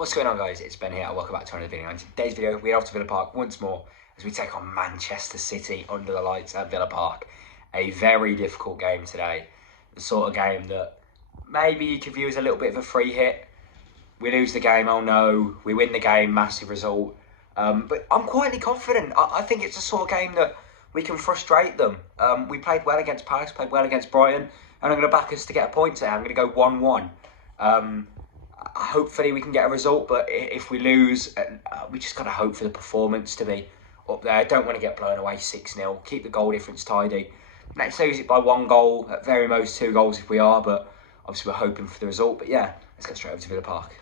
What's going on, guys? It's Ben here and welcome back to another video. In today's video, we're off to Villa Park once more as we take on Manchester City under the lights at Villa Park. A very difficult game today. The sort of game that maybe you could view as a little bit of a free hit. We lose the game, oh no. We win the game, massive result. But I'm quietly confident. I think it's a sort of game that we can frustrate them. We played well against Palace, played well against Brighton, and I'm going to back us to get a point today. I'm going to go 1-1. Hopefully we can get a result, but if we lose, we just got to hope for the performance to be up there. Don't want to get blown away 6-0. Keep the goal difference tidy. Let's lose it by 1 goal, at very most 2 goals if we are, but obviously we're hoping for the result. But yeah, let's get straight over to Villa Park.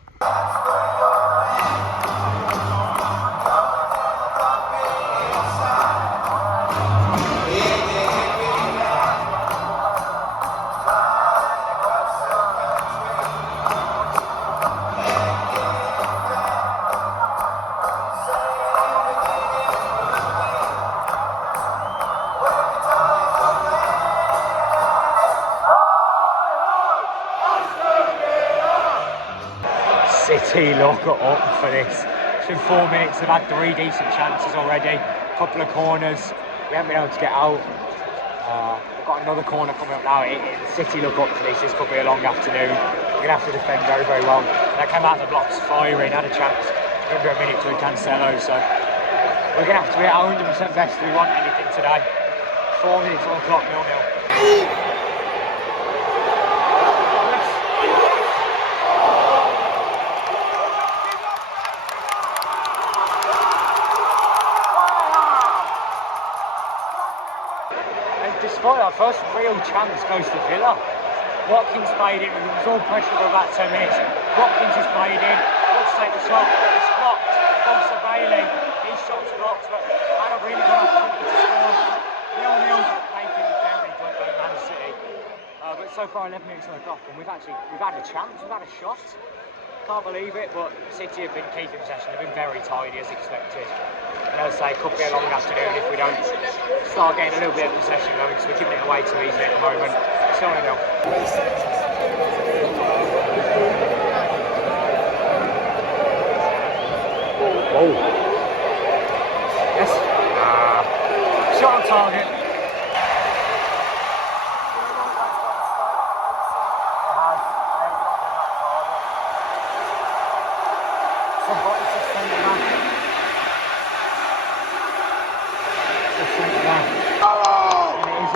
City look up for this. It's been 4 minutes, they've had 3 decent chances already, a couple of corners, we haven't been able to get out. We've got another corner coming up now. City look up for this could be a long afternoon. We're going to have to defend very, very well. They came out of the blocks firing, had a chance under a minute to a Cancelo, so we're going to have to be at our 100% best if we want anything today. 4 minutes on the clock, 0-0. Despite our first real chance goes to Villa. Watkins played in, it was all pressure for about 10 minutes. Watkins has played in, wants to take the shot, it's blocked. Also Bailey, his shot's blocked, but I don't really got opportunity to score. 0-0, making it very good by Man City. But so far 11 minutes on the clock and we've had a chance, we've had a shot. Can't believe it, but City have been keeping possession, they've been very tidy as expected. And as I say, it could be a long afternoon if we don't start getting a little bit of possession going, because we're giving it away too easily at the moment. It's 0-0. Oh. Yes. Shot on target.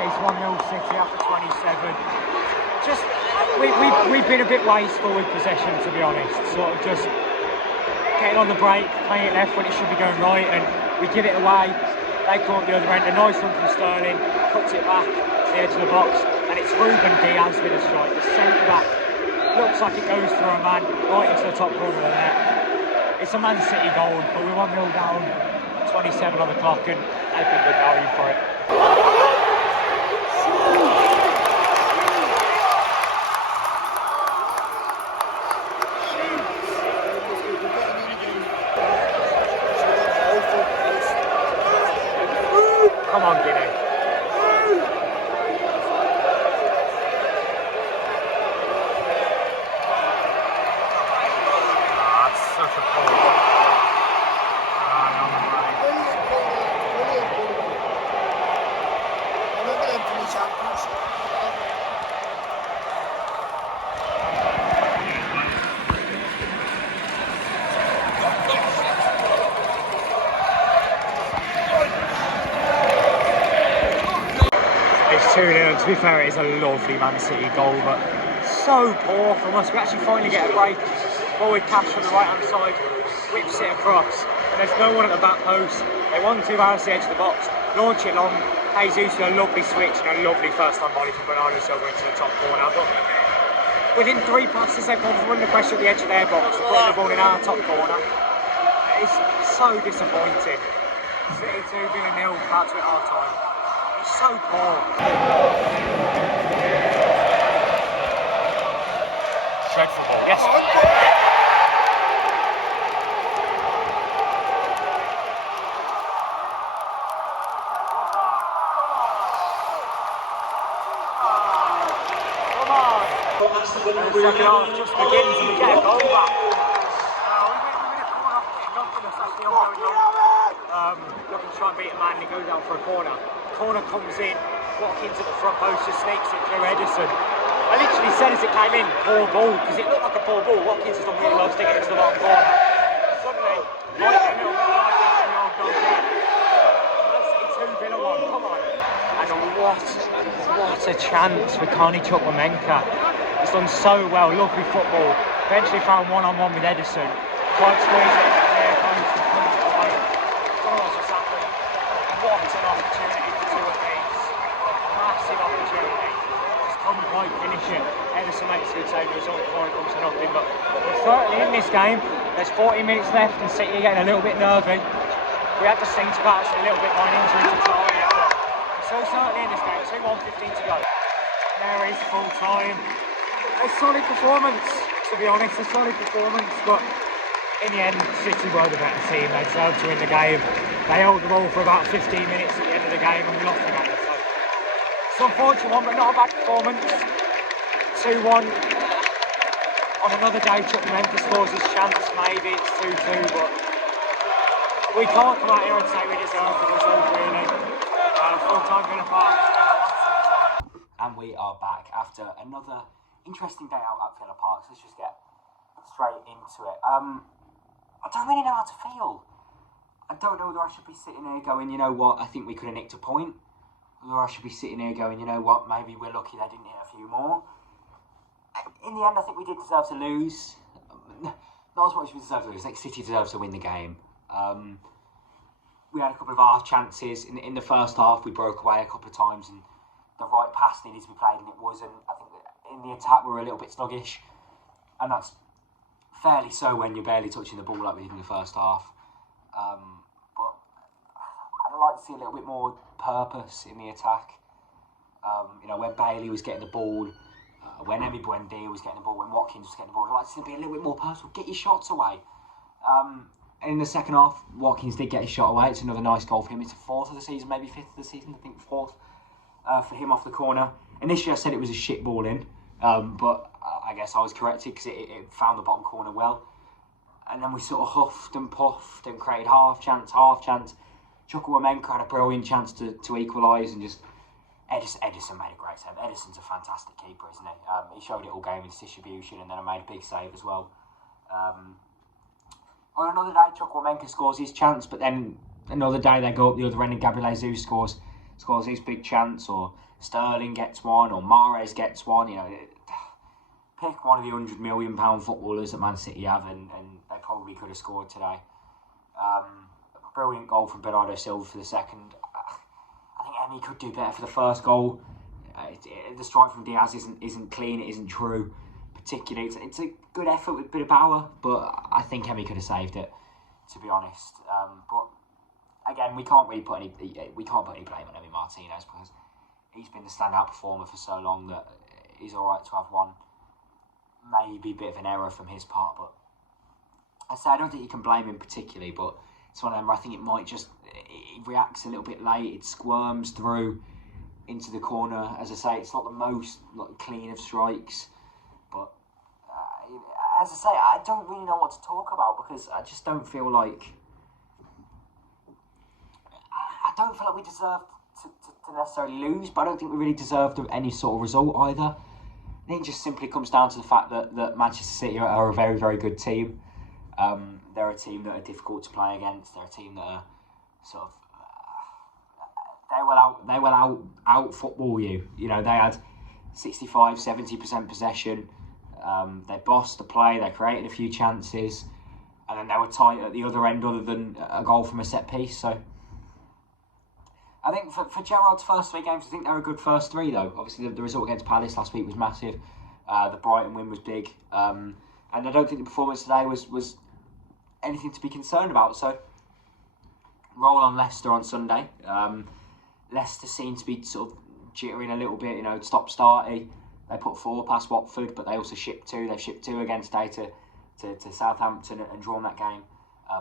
It's 1-0 City after 27. Just we've been a bit wasteful with possession, to be honest. Sort of just getting on the break, playing it left when it should be going right, and we give it away. They caught the other end. A nice one from Sterling, puts it back to the edge of the box, and it's Ruben Diaz with a strike. The centre back looks like it goes through a man right into the top corner of the net. It's a Man City goal, but we're 1-0 down. 27 on the clock, and they've been good value for it. Come on, Guinea. That's such a poor one. It's 2-0. To be fair, it is a lovely Man City goal, but so poor from us. We actually finally get a break. Forward pass from the right-hand side, whips it across, and there's no one at the back post. They 1-2 balance the edge of the box, launch it long. Jesus with a lovely switch and a lovely first-time volley from Bernardo Silva into the top corner. But within 3 passes, they've gone from under pressure at the edge of their box, putting the ball in our top corner. It's so disappointing. City 2, Villa 0, about to at half time. It's so poor. Dreadful ball, yes. The second half just begins and we get a goal back. and beat a man and he goes out for a corner. Corner comes in, Watkins at the front post just sneaks it through Edison. I literally said as it came in, poor ball, because it looked like a poor ball. Watkins has done really well sticking it to the bottom corner. Suddenly, right a little bit like that from the old dog there. It's 2 Villa 1, come on. And what a chance for Carney Chukwuemeka. He's done so well, lovely football. Eventually found one-on-one with Edison. Tried to squeeze it in there, post and comes away. Don't know what's just happened. What an opportunity for two of these. Massive opportunity. Just couldn't quite finish it. Edison makes a good save, the result before it comes to nothing. But we're certainly in this game. There's 40 minutes left and City are getting a little bit nervy. We had to sing to Patch a little bit by an injury to try it. So certainly in this game, 2-1, 15 to go. There is full time. A solid performance, to be honest, a solid performance, but in the end, City were the better team. They deserved to win the game. They held the ball for about 15 minutes at the end of the game and we lost the game. So it's an unfortunate one, but not a bad performance. 2-1. On another day, Chukwuemeka scores his chance, maybe it's 2-2, but we can't come out here and say we deserve the result, really. Full-time Villa Park. And we are back after another interesting day out at Villa Park. So let's just get straight into it. I don't really know how to feel. I don't know whether I should be sitting here going, you know what, I think we could have nicked a point. Or I should be sitting here going, you know what, maybe we're lucky they didn't hit a few more. In the end, I think we did deserve to lose. Not as much as we deserve to lose. I think City deserves to win the game. We had a couple of half chances. In the first half, we broke away a couple of times and the right pass needed to be played and it wasn't. I think in the attack, we were a little bit sluggish. And that's fairly so when you're barely touching the ball like we did in the first half. But I'd like to see a little bit more purpose in the attack. You know, when Bailey was getting the ball, when Emi Buendia was getting the ball, when Watkins was getting the ball, I'd like to see it be a little bit more personal. Get your shots away. In the second half, Watkins did get his shot away. It's another nice goal for him. It's a 4th of the season, maybe 5th of the season. I think 4th for him off the corner. Initially, I said it was a shit ball in, but I guess I was corrected because it found the bottom corner well. And then we sort of huffed and puffed and created half chance. Chukwuemeka had a brilliant chance to equalise and just... Edison made a great save. Edison's a fantastic keeper, isn't he? He showed it all game in his distribution and then I made a big save as well. On another day, Chukwuemeka scores his chance, but then another day they go up the other end and Gabriel Jesus scores his big chance, or Sterling gets one, or Mahrez gets one. You know, pick one of the £100 million footballers that Man City have, and they probably could have scored today. Brilliant goal from Bernardo Silva for the second. I think Emi could do better for the first goal. The strike from Diaz isn't clean, it isn't true. Particularly, it's a good effort with a bit of power, but I think Emi could have saved it, to be honest. But again, we can't put any blame on Emi Martinez because he's been the standout performer for so long that he's all right to have one. Maybe a bit of an error from his part, but I don't think you can blame him particularly. But it's one of them where I think it reacts a little bit late. It squirms through into the corner. As I say, it's not the most clean of strikes. But as I say, I don't really know what to talk about because I just don't feel like... I don't feel like we deserve to necessarily lose, but I don't think we really deserved any sort of result either. I think it just simply comes down to the fact that Manchester City are a very, very good team. They're a team that are difficult to play against. They're a team that are sort of... They will out football you. You know, they had 65-70% possession. They bossed the play, they created a few chances, and then they were tight at the other end other than a goal from a set piece. So I think for Gerrard's first 3 games, I think they're a good first 3 though. Obviously the result against Palace last week was massive. The Brighton win was big. And I don't think the performance today was anything to be concerned about. So roll on Leicester on Sunday. Leicester seem to be sort of jittering a little bit, you know, stop-starty. They put 4 past Watford, but they also shipped 2. They've shipped 2 against today to Southampton and drawn that game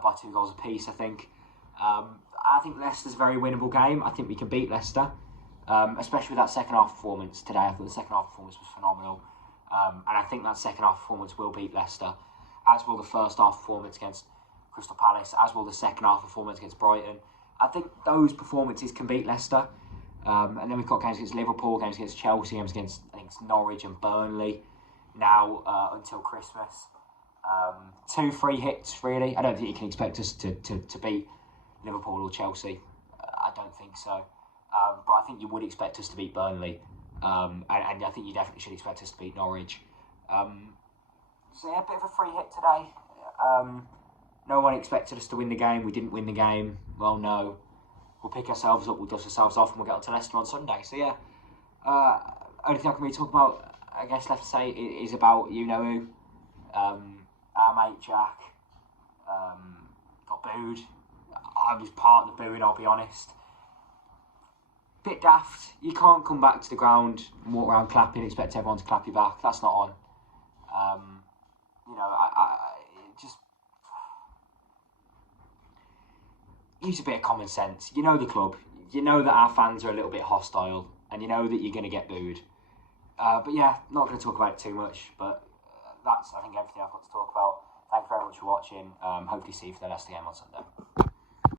by 2 goals apiece, I think. I think Leicester's a very winnable game. I think we can beat Leicester, especially with that second half performance today. I thought the second half performance was phenomenal. And I think that second half performance will beat Leicester, as will the first half performance against Crystal Palace, as will the second half performance against Brighton, I think those performances can beat Leicester. And then we've got games against Liverpool, games against Chelsea, games against, I think it's Norwich and Burnley now until Christmas. 2 free hits, really. I don't think you can expect us to beat Liverpool or Chelsea. I don't think so. But I think you would expect us to beat Burnley. And I think you definitely should expect us to beat Norwich. So yeah, a bit of a free hit today. No one expected us to win the game. We didn't win the game. Well, no. We'll pick ourselves up, we'll dust ourselves off, and we'll get on to Leicester on Sunday. So yeah, only thing I can really talk about, I guess, left to say is about you know who. Our mate Jack got booed. I was part of the booing, I'll be honest. Bit daft. You can't come back to the ground and walk around clapping, expect everyone to clap you back. That's not on. Just use a bit of common sense. You know the club. You know that our fans are a little bit hostile, and you know that you're going to get booed. But yeah, not going to talk about it too much. But that's, I think, everything I've got to talk about. Thank you very much for watching. Hopefully see you for the Leicester game on Sunday.